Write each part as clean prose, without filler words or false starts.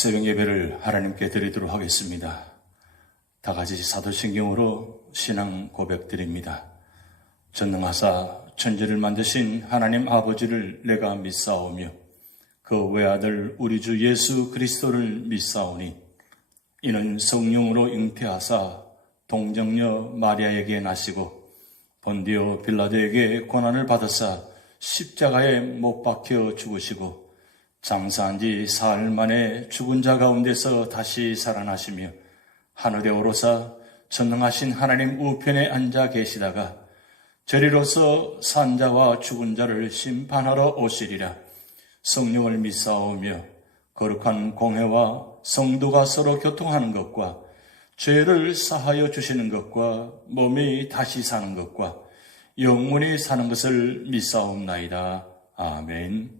새벽 예배를 하나님께 드리도록 하겠습니다. 다 같이 사도신경으로 신앙 고백드립니다. 전능하사 천지를 만드신 하나님 아버지를 내가 믿사오며 그 외아들 우리 주 예수 그리스도를 믿사오니 이는 성령으로 잉태하사 동정녀 마리아에게 나시고 본디오 빌라도에게 고난을 받으사 십자가에 못 박혀 죽으시고 장사한 지 사흘 만에 죽은 자 가운데서 다시 살아나시며 하늘에 오르사 전능하신 하나님 우편에 앉아 계시다가 저리로서 산 자와 죽은 자를 심판하러 오시리라. 성령을 믿사오며 거룩한 공회와 성도가 서로 교통하는 것과 죄를 사하여 주시는 것과 몸이 다시 사는 것과 영원히 사는 것을 믿사옵나이다. 아멘.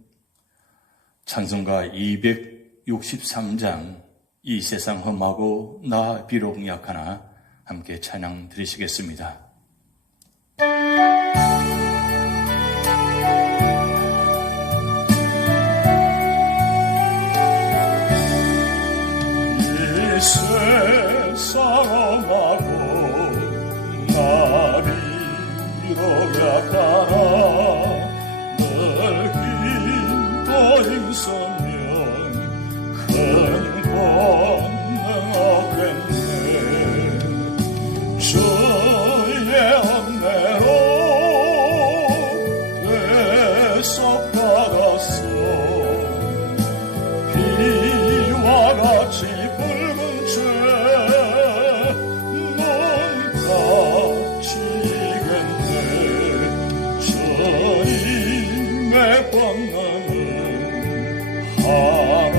찬송가 263장 이 세상 험하고 나 비록 약하나 함께 찬양 드리시겠습니다. 이 세상 험하고 나 비록 약하나 힘쓰면 큰 권능 얻겠네. 주의 은혜로 대속받았어. 비와 같이 붉은 죄 눈 감치겠네. 주님의 권능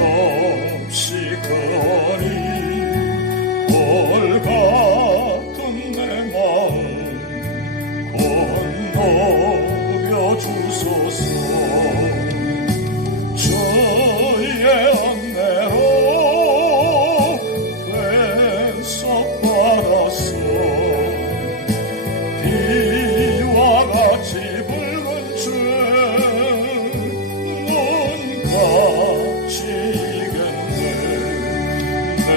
한없이 크니 돌같은 내 마음 건너려 주소서. 주의 은혜로 대속받았어. 비와 같이 붉은 죄 눈 감치겠네. 내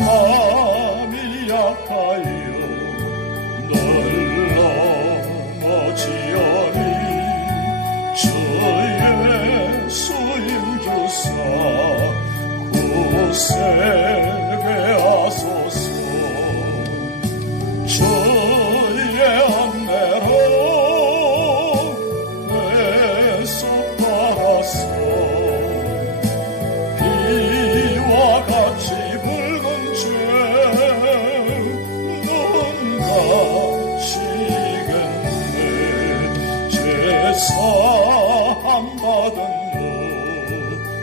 마음이 약하여 널 넘어지어니 주 예수님 주사 구세게 하소서. 주의 은혜로 대속받았어. 비와 같이 붉은 죄 눈 감치겠네. 제사함 받은 너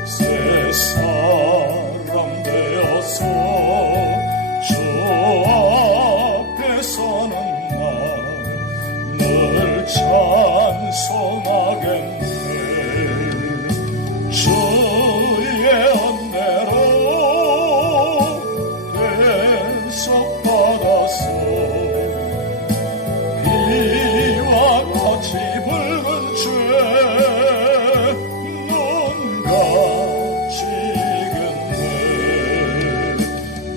새 사람 되어서 주 앞에 서는 날 늘 찬송하겠네. 주의 은혜로 대속받았어. 비와 같이 붉은 죄 눈 감치겠네.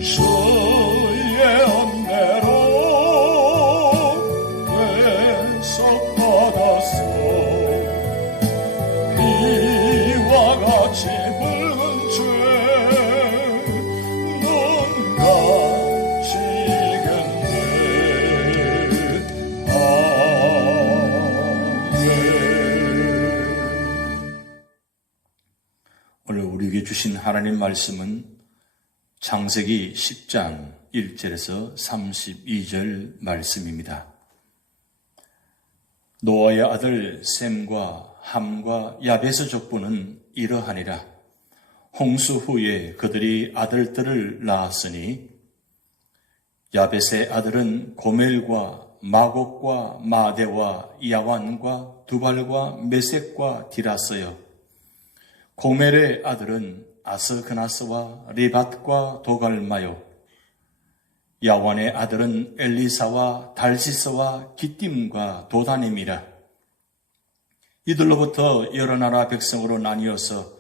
주의 은혜로 대속받았어. 비와 같이 붉은 죄 눈 감치겠네. 아멘. 오늘 우리에게 주신 하나님 말씀은 창세기 10장 1절에서 32절 말씀입니다. 노아의 아들 셈과 함과 야베스 족보는 이러하니라. 홍수 후에 그들이 아들들을 낳았으니 야벳의 아들은 고멜과 마곡과 마대와 야완과 두발과 메섹과 디라스여. 고멜의 아들은 아스그나스와 리밧과 도갈마요. 야완의 아들은 엘리사와 달시스와 기띔과 도다님이라. 이들로부터 여러 나라 백성으로 나뉘어서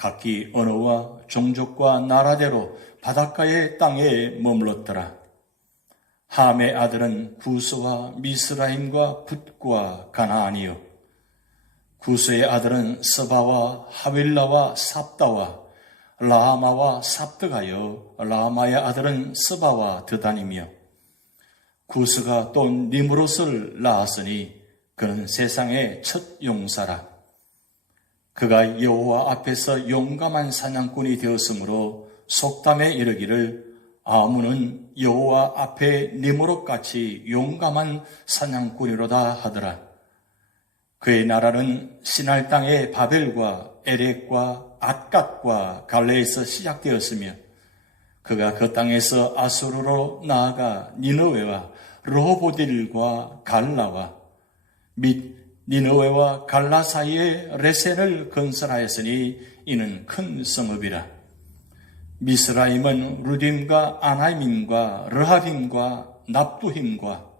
각기 언어와 종족과 나라대로 바닷가의 땅에 머물렀더라. 함의 아들은 구스와 미스라임과 붓과 가나안이요. 구스의 아들은 스바와 하윌라와 삽다와 라마와 삽드가요. 라마의 아들은 스바와 드단이며, 구스가 또 니므롯을 낳았으니 그는 세상의 첫 용사라. 그가 여호와 앞에서 용감한 사냥꾼이 되었으므로 속담에 이르기를 아문은 여호와 앞에 니므롯같이 용감한 사냥꾼이로다 하더라. 그의 나라는 시날 땅의 바벨과 에렉과 앗갓과 갈레에서 시작되었으며, 그가 그 땅에서 아수르로 나아가 니느웨와 르호보딜과 갈라와 및 니느웨와 갈라 사이에 레센을 건설하였으니 이는 큰 성읍이라. 미스라임은 루딤과 아나임과 르하빔과 납두힘과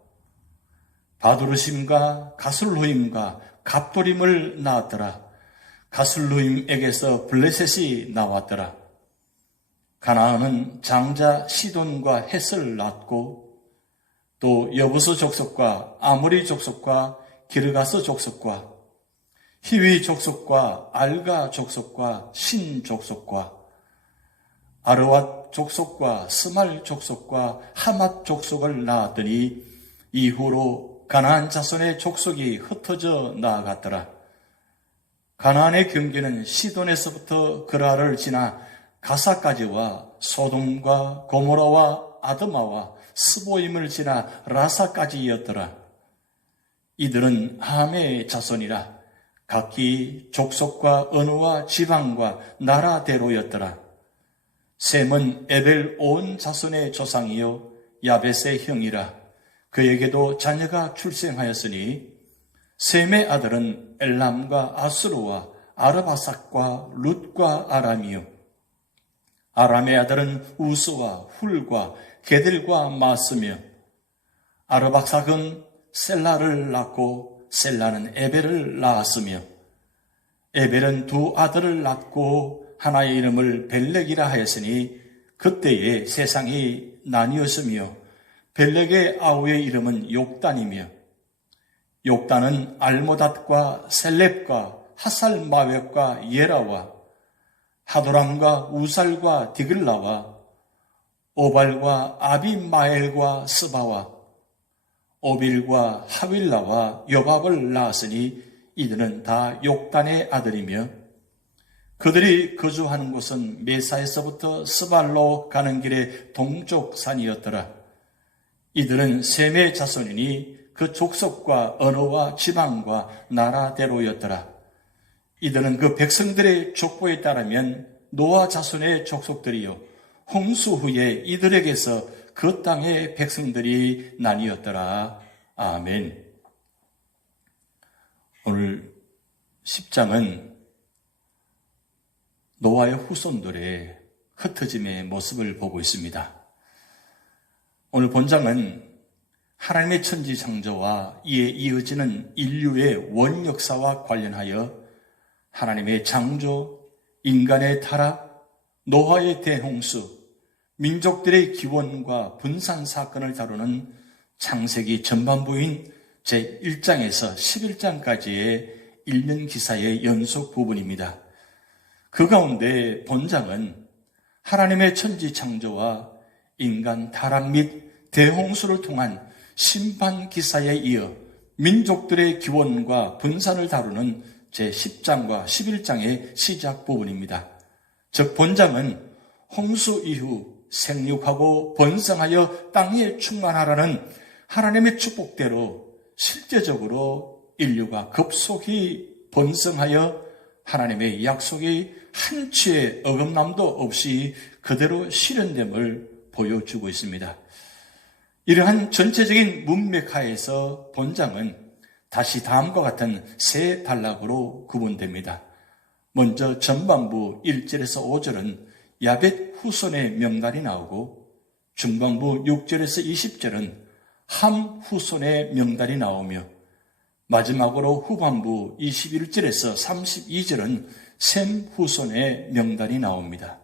바두르심과 가술루임과 갑도림을 낳았더라. 가술루임에게서 블레셋이 나왔더라. 가나안은 장자 시돈과 헷을 낳았고, 또 여부스 족속과 아모리 족속과 기르가스 족속과 히위 족속과 알가 족속과 신 족속과 아르왓 족속과 스말 족속과 하맛 족속을 낳았더니 이후로 가나안 자손의 족속이 흩어져 나아갔더라. 가나안의 경계는 시돈에서부터 그라를 지나 가사까지와 소돔과 고모라와 아드마와 스보임을 지나 라사까지였더라. 이들은 함의 자손이라 각기 족속과 언어와 지방과 나라대로였더라. 셈은 에벨 온 자손의 조상이요 야벳의 형이라. 그에게도 자녀가 출생하였으니 셈의 아들은 엘람과 아수르와 아르바삭과 룻과 아람이요. 아람의 아들은 우스와 훌과 게들과 마스며, 아르박삭은 셀라를 낳고 셀라는 에벨을 낳았으며, 에벨은 두 아들을 낳고 하나의 이름을 벨렉이라 하였으니 그때에 세상이 나뉘었으며, 벨렉의 아우의 이름은 욕단이며, 욕단은 알모닷과 셀렙과 하살마웻과 예라와 하도람과 우살과 디글라와 오발과 아비마엘과 스바와 오빌과 하윌라와 요밥을 낳았으니 이들은 다 욕단의 아들이며, 그들이 거주하는 곳은 메사에서부터 스발로 가는 길의 동쪽 산이었더라. 이들은 셈의 자손이니 그 족속과 언어와 지방과 나라대로였더라. 이들은 그 백성들의 족보에 따르면 노아 자손의 족속들이요 홍수 후에 이들에게서 그 땅의 백성들이 나뉘었더라. 아멘. 오늘 10장은 노아의 후손들의 흩어짐의 모습을 보고 있습니다. 오늘 본장은 하나님의 천지 창조와 이에 이어지는 인류의 원역사와 관련하여 하나님의 창조, 인간의 타락, 노아의 대홍수, 민족들의 기원과 분산 사건을 다루는 창세기 전반부인 제1장에서 11장까지의 읽는 기사의 연속 부분입니다. 그 가운데 본장은 하나님의 천지 창조와 인간 타락 및 대홍수를 통한 심판 기사에 이어 민족들의 기원과 분산을 다루는 제10장과 11장의 시작 부분입니다. 즉 본장은 홍수 이후 생육하고 번성하여 땅에 충만하라는 하나님의 축복대로 실제적으로 인류가 급속히 번성하여 하나님의 약속이 한치의 어긋남도 없이 그대로 실현됨을 보여주고 있습니다. 이러한 전체적인 문맥하에서 본장은 다시 다음과 같은 세 단락으로 구분됩니다. 먼저 전반부 1절에서 5절은 야벳 후손의 명단이 나오고, 중반부 6절에서 20절은 함 후손의 명단이 나오며, 마지막으로 후반부 21절에서 32절은 셈 후손의 명단이 나옵니다.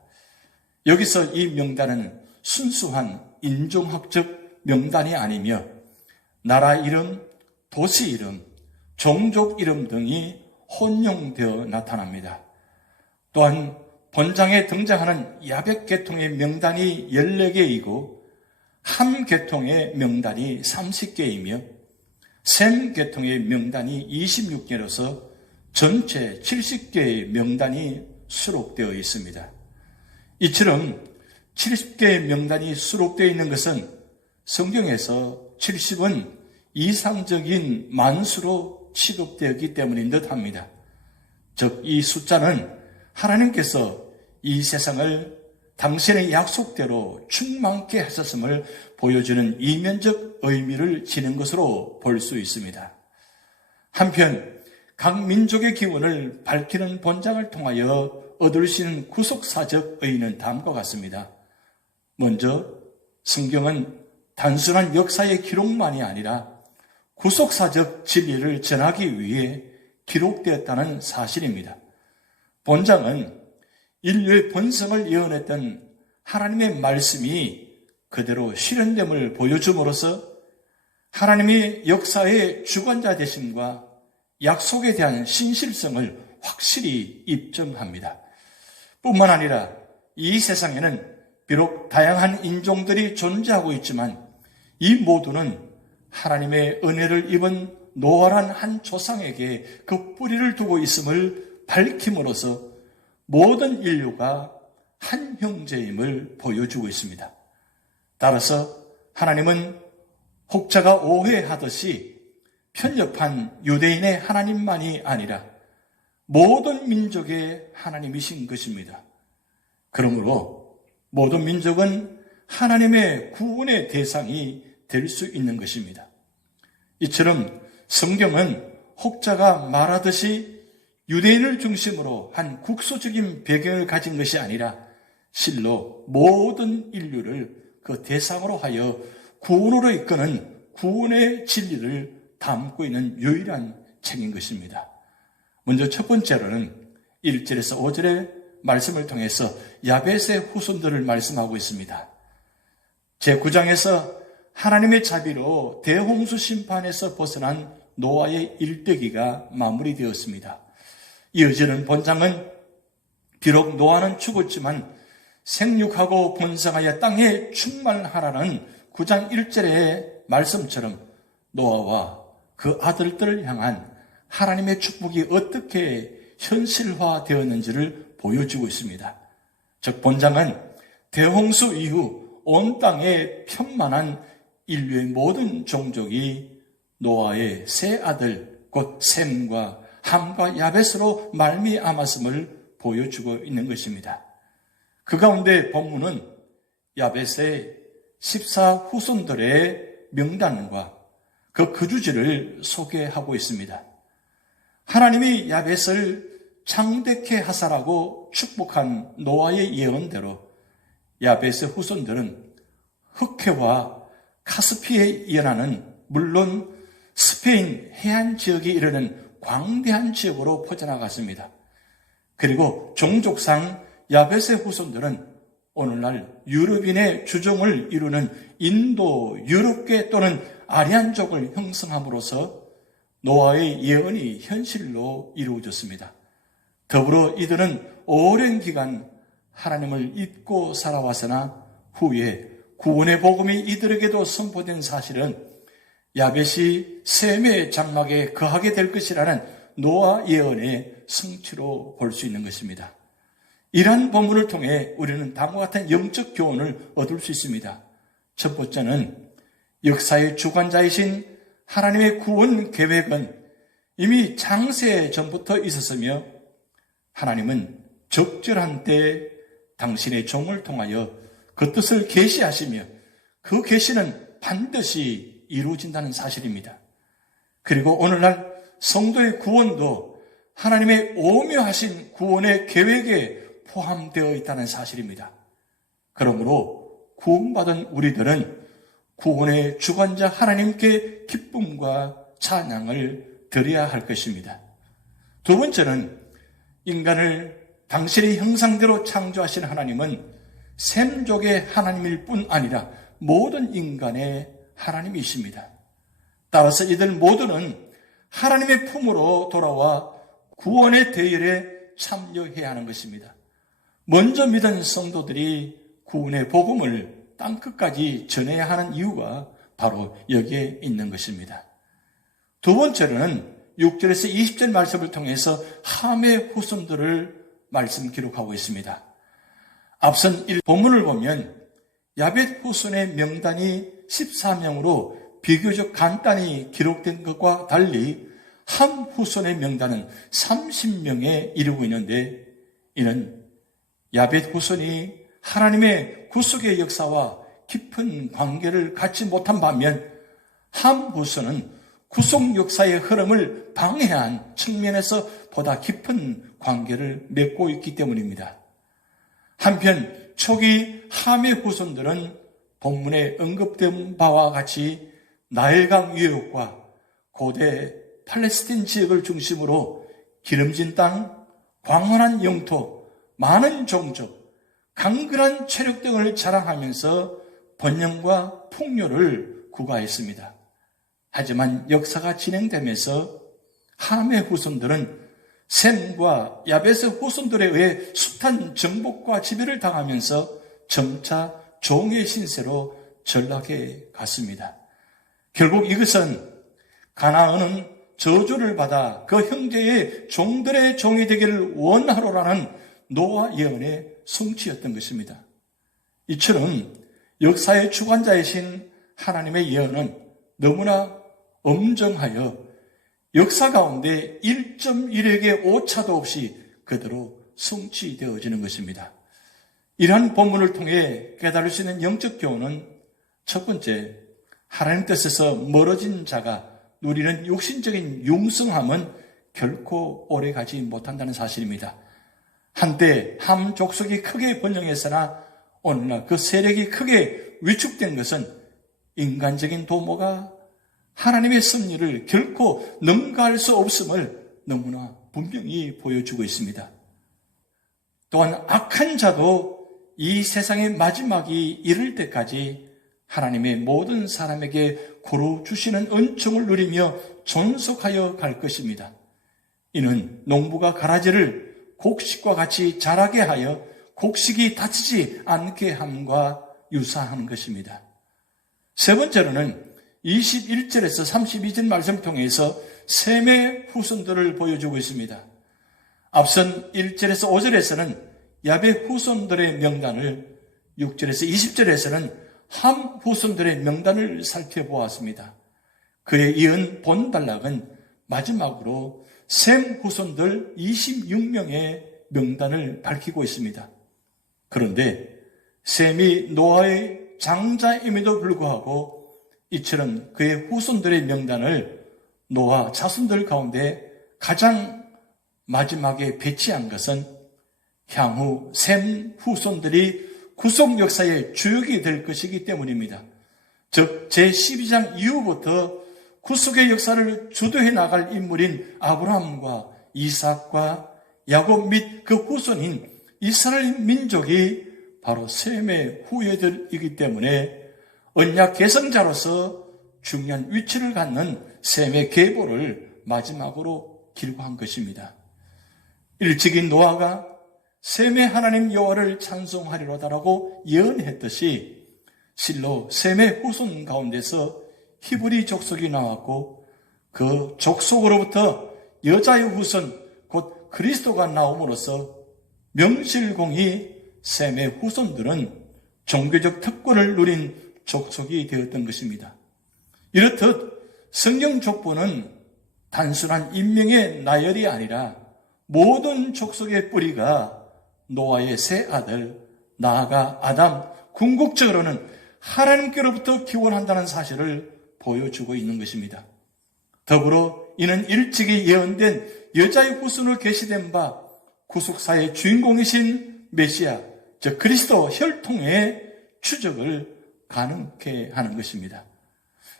여기서 이 명단은 순수한 인종학적 명단이 아니며 나라 이름, 도시 이름, 종족 이름 등이 혼용되어 나타납니다. 또한 본장에 등장하는 야벳 계통의 명단이 14개이고 함 계통의 명단이 30개이며 셈 계통의 명단이 26개로서 전체 70개의 명단이 수록되어 있습니다. 이처럼 70개의 명단이 수록되어 있는 것은 성경에서 70은 이상적인 만수로 취급되었기 때문인 듯 합니다. 즉, 이 숫자는 하나님께서 이 세상을 당신의 약속대로 충만케 하셨음을 보여주는 이면적 의미를 지닌 것으로 볼 수 있습니다. 한편 각 민족의 기원을 밝히는 본장을 통하여 얻을 수 있는 구속사적 의의는 다음과 같습니다. 먼저 성경은 단순한 역사의 기록만이 아니라 구속사적 진리를 전하기 위해 기록되었다는 사실입니다. 본장은 인류의 번성을 예언했던 하나님의 말씀이 그대로 실현됨을 보여줌으로써 하나님이 역사의 주관자 되심과 약속에 대한 신실성을 확실히 입증합니다. 뿐만 아니라 이 세상에는 비록 다양한 인종들이 존재하고 있지만 이 모두는 하나님의 은혜를 입은 노아란 한 조상에게 그 뿌리를 두고 있음을 밝힘으로써 모든 인류가 한 형제임을 보여주고 있습니다. 따라서 하나님은 혹자가 오해하듯이 편협한 유대인의 하나님만이 아니라 모든 민족의 하나님이신 것입니다. 그러므로 모든 민족은 하나님의 구원의 대상이 될 수 있는 것입니다. 이처럼 성경은 혹자가 말하듯이 유대인을 중심으로 한 국소적인 배경을 가진 것이 아니라 실로 모든 인류를 그 대상으로 하여 구원으로 이끄는 구원의 진리를 담고 있는 유일한 책인 것입니다. 먼저 첫 번째로는 1절에서 5절의 말씀을 통해서 야벳의 후손들을 말씀하고 있습니다. 제9장에서 하나님의 자비로 대홍수 심판에서 벗어난 노아의 일대기가 마무리되었습니다. 이어지는 본장은 비록 노아는 죽었지만 생육하고 번성하여 땅에 충만하라는 9장 1절의 말씀처럼 노아와 그 아들들을 향한 하나님의 축복이 어떻게 현실화되었는지를 보여주고 있습니다. 즉 본장은 대홍수 이후 온 땅에 편만한 인류의 모든 종족이 노아의 세 아들 곧 셈과 함과 야벳으로 말미암았음을 보여주고 있는 것입니다. 그 가운데 본문은 야벳의 14후손들의 명단과 그 거주지를 소개하고 있습니다. 하나님이 야벳을 창대케 하사라고 축복한 노아의 예언대로 야벳의 후손들은 흑해와 카스피에 연하는 물론 스페인 해안 지역에 이르는 광대한 지역으로 퍼져나갔습니다. 그리고 종족상 야벳의 후손들은 오늘날 유럽인의 주종을 이루는 인도 유럽계 또는 아리안족을 형성함으로써 노아의 예언이 현실로 이루어졌습니다. 더불어 이들은 오랜 기간 하나님을 잊고 살아왔으나 후에 구원의 복음이 이들에게도 선포된 사실은 야벳이 셈의 장막에 거하게 될 것이라는 노아 예언의 성취로 볼 수 있는 것입니다. 이러한 본문을 통해 우리는 다음과 같은 영적 교훈을 얻을 수 있습니다. 첫 번째는 역사의 주관자이신 하나님의 구원 계획은 이미 창세 전부터 있었으며 하나님은 적절한 때 당신의 종을 통하여 그 뜻을 계시하시며 그 계시는 반드시 이루어진다는 사실입니다. 그리고 오늘날 성도의 구원도 하나님의 오묘하신 구원의 계획에 포함되어 있다는 사실입니다. 그러므로 구원받은 우리들은 구원의 주관자 하나님께 기쁨과 찬양을 드려야 할 것입니다. 두 번째는 인간을 당신의 형상대로 창조하신 하나님은 셈족의 하나님일 뿐 아니라 모든 인간의 하나님이십니다. 따라서 이들 모두는 하나님의 품으로 돌아와 구원의 대열에 참여해야 하는 것입니다. 먼저 믿은 성도들이 구원의 복음을 땅끝까지 전해야 하는 이유가 바로 여기에 있는 것입니다. 두 번째로는 6절에서 20절 말씀을 통해서 함의 후손들을 말씀 기록하고 있습니다. 앞선 본문을 보면 야벳 후손의 명단이 14명으로 비교적 간단히 기록된 것과 달리 함 후손의 명단은 30명에 이르고 있는데, 이는 야벳 후손이 하나님의 구속의 역사와 깊은 관계를 갖지 못한 반면 함 후손은 구속 역사의 흐름을 방해한 측면에서 보다 깊은 관계를 맺고 있기 때문입니다. 한편 초기 함의 후손들은 본문에 언급된 바와 같이 나일강 유역과 고대 팔레스틴 지역을 중심으로 기름진 땅, 광활한 영토, 많은 종족, 강건한 체력 등을 자랑하면서 번영과 풍요를 구가했습니다. 하지만 역사가 진행되면서 함의 후손들은 셈과 야벳의 후손들에 의해 숱한 정복과 지배를 당하면서 점차 종의 신세로 전락해 갔습니다. 결국 이것은 가나안은 저주를 받아 그 형제의 종들의 종이 되기를 원하노라는 노아 예언의 성취였던 것입니다. 이처럼 역사의 주관자이신 하나님의 예언은 너무나 엄정하여 역사 가운데 1.1획의 오차도 없이 그대로 성취되어지는 것입니다. 이러한 본문을 통해 깨달을 수 있는 영적 교훈은 첫 번째, 하나님 뜻에서 멀어진 자가 누리는 육신적인 융성함은 결코 오래가지 못한다는 사실입니다. 한때 함 족속이 크게 번영했으나 오늘날 그 세력이 크게 위축된 것은 인간적인 도모가 하나님의 섭리를 결코 능가할 수 없음을 너무나 분명히 보여주고 있습니다. 또한 악한 자도 이 세상의 마지막이 이를 때까지 하나님의 모든 사람에게 고루 주시는 은총을 누리며 존속하여 갈 것입니다. 이는 농부가 가라지를 곡식과 같이 자라게 하여 곡식이 다치지 않게 함과 유사한 것입니다. 세 번째로는 21절에서 32절 말씀 통해서 셈의 후손들을 보여주고 있습니다. 앞선 1절에서 5절에서는 야벳 후손들의 명단을, 6절에서 20절에서는 함 후손들의 명단을 살펴보았습니다. 그에 이은 본단락은 마지막으로 셈 후손들 26명의 명단을 밝히고 있습니다. 그런데 셈이 노아의 장자임에도 불구하고 이처럼 그의 후손들의 명단을 노아 자손들 가운데 가장 마지막에 배치한 것은 향후 셈 후손들이 구속 역사의 주역이 될 것이기 때문입니다. 즉 제12장 이후부터 구속의 역사를 주도해 나갈 인물인 아브라함과 이삭과 야곱 및 그 후손인 이스라엘 민족이 바로 셈의 후예들이기 때문에 언약 계승자로서 중요한 위치를 갖는 셈의 계보를 마지막으로 기록한 것입니다. 일찍이 노아가 셈의 하나님 여호와를 찬송하리로다라고 예언했듯이 실로 셈의 후손 가운데서 히브리 족속이 나왔고 그 족속으로부터 여자의 후손 곧 그리스도가 나옴으로써 명실공히 셈의 후손들은 종교적 특권을 누린 족속이 되었던 것입니다. 이렇듯 성경 족보는 단순한 인명의 나열이 아니라 모든 족속의 뿌리가 노아의 세 아들, 나아가 아담, 궁극적으로는 하나님께로부터 기원한다는 사실을 보여주고 있는 것입니다. 더불어 이는 일찍이 예언된 여자의 후손으로 계시된 바 구속사의 주인공이신 메시아, 즉 그리스도 혈통의 추적을 가능케 하는 것입니다.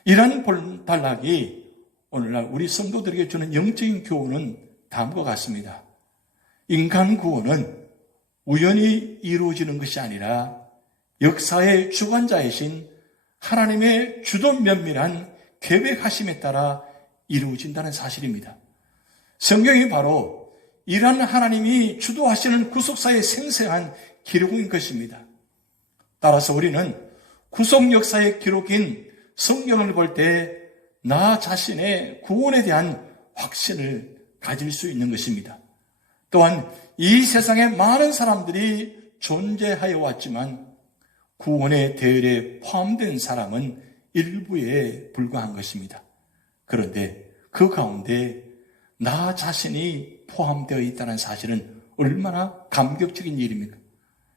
이러한 본단락이 오늘날 우리 성도들에게 주는 영적인 교훈은 다음과 같습니다. 인간 구원은 우연히 이루어지는 것이 아니라 역사의 주관자이신 하나님의 주도 면밀한 계획하심에 따라 이루어진다는 사실입니다. 성경이 바로 이러한 하나님이 주도하시는 구속사의 생생한 기록인 것입니다. 따라서 우리는 구속 역사의 기록인 성경을 볼 때 나 자신의 구원에 대한 확신을 가질 수 있는 것입니다. 또한 이 세상에 많은 사람들이 존재하여 왔지만 구원의 대열에 포함된 사람은 일부에 불과한 것입니다. 그런데 그 가운데 나 자신이 포함되어 있다는 사실은 얼마나 감격적인 일입니까?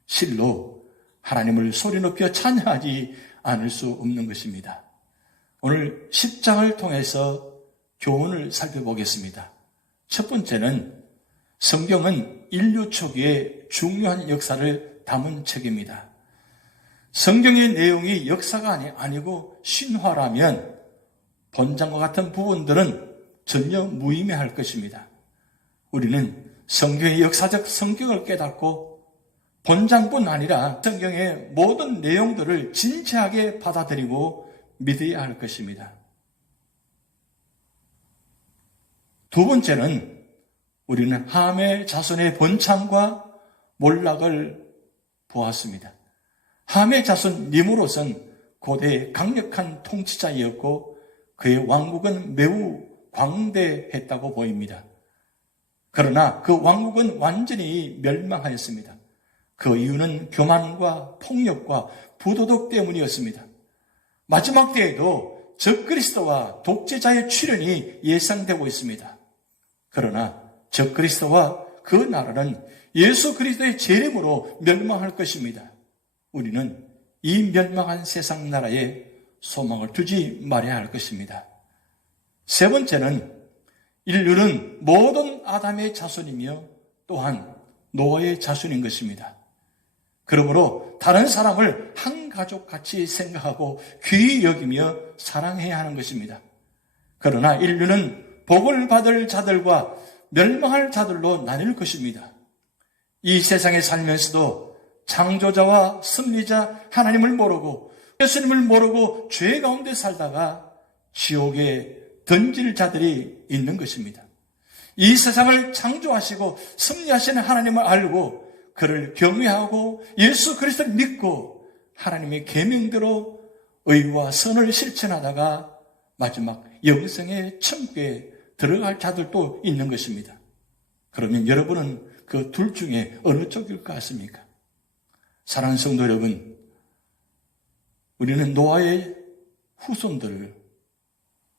실로 하나님을 소리 높여 찬양하지 않을 수 없는 것입니다. 오늘 10장을 통해서 교훈을 살펴보겠습니다. 첫 번째는 성경은 인류 초기의 중요한 역사를 담은 책입니다. 성경의 내용이 역사가 아니고 신화라면 본장과 같은 부분들은 전혀 무의미할 것입니다. 우리는 성경의 역사적 성격을 깨닫고 본장뿐 아니라 성경의 모든 내용들을 진지하게 받아들이고 믿어야 할 것입니다. 두 번째는 우리는 함의 자손의 번창과 몰락을 보았습니다. 함의 자손 니무롯은 고대 강력한 통치자이었고 그의 왕국은 매우 광대했다고 보입니다. 그러나 그 왕국은 완전히 멸망하였습니다. 그 이유는 교만과 폭력과 부도덕 때문이었습니다. 마지막 때에도 적그리스도와 독재자의 출현이 예상되고 있습니다. 그러나 적그리스도와 그 나라는 예수 그리스도의 재림으로 멸망할 것입니다. 우리는 이 멸망한 세상 나라에 소망을 두지 말아야 할 것입니다. 세 번째는 인류는 모든 아담의 자손이며 또한 노아의 자손인 것입니다. 그러므로 다른 사람을 한 가족같이 생각하고 귀히 여기며 사랑해야 하는 것입니다. 그러나 인류는 복을 받을 자들과 멸망할 자들로 나뉠 것입니다. 이 세상에 살면서도 창조자와 섭리자 하나님을 모르고 예수님을 모르고 죄 가운데 살다가 지옥에 던질 자들이 있는 것입니다. 이 세상을 창조하시고 섭리하시는 하나님을 알고 그를 경외하고 예수 그리스도를 믿고 하나님의 계명대로 의와 선을 실천하다가 마지막 영생의 천국에 들어갈 자들도 있는 것입니다. 그러면 여러분은 그 둘 중에 어느 쪽일 것 같습니까? 사랑하는 성도 여러분, 우리는 노아의 후손들을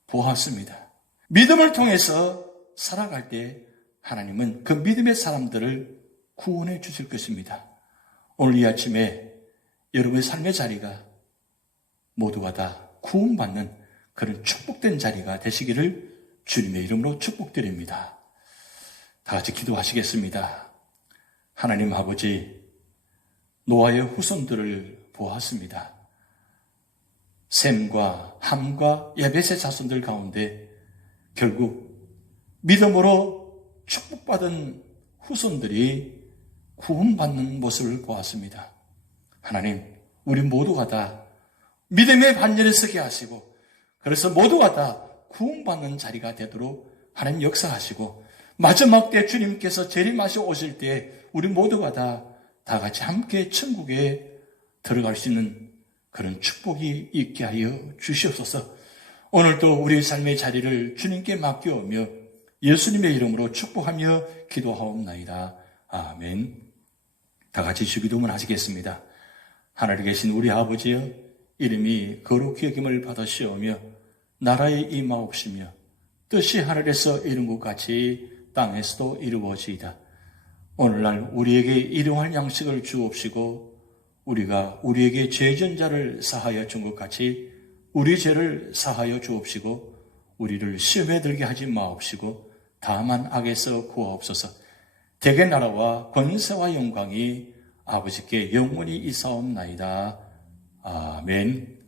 보았습니다. 믿음을 통해서 살아갈 때 하나님은 그 믿음의 사람들을 구원해 주실 것입니다. 오늘 이 아침에 여러분의 삶의 자리가 모두가 다 구원받는 그런 축복된 자리가 되시기를 주님의 이름으로 축복드립니다. 다 같이 기도하시겠습니다. 하나님 아버지, 노아의 후손들을 보았습니다. 셈과 함과 야벳의 자손들 가운데 결국 믿음으로 축복받은 후손들이 구원받는 모습을 보았습니다. 하나님, 우리 모두가 다 믿음의 반열에 서게 하시고 그래서 모두가 다 구원받는 자리가 되도록 하나님 역사하시고 마지막 때 주님께서 재림하시고 오실 때 우리 모두가 다 같이 함께 천국에 들어갈 수 있는 그런 축복이 있게 하여 주시옵소서. 오늘도 우리 삶의 자리를 주님께 맡겨오며 예수님의 이름으로 축복하며 기도하옵나이다. 아멘. 다 같이 주기도문 하시겠습니다. 하늘에 계신 우리 아버지여, 이름이 거룩히 여김을 받으시오며 나라에 임하옵시며 뜻이 하늘에서 이룬 것 같이 땅에서도 이루어지이다. 오늘날 우리에게 일용할 양식을 주옵시고 우리가 우리에게 죄전자를 사하여 준 것 같이 우리 죄를 사하여 주옵시고 우리를 시험에 들게 하지 마옵시고 다만 악에서 구하옵소서. 대개 나라와 권세와 영광이 아버지께 영원히 있사옵나이다. 아멘.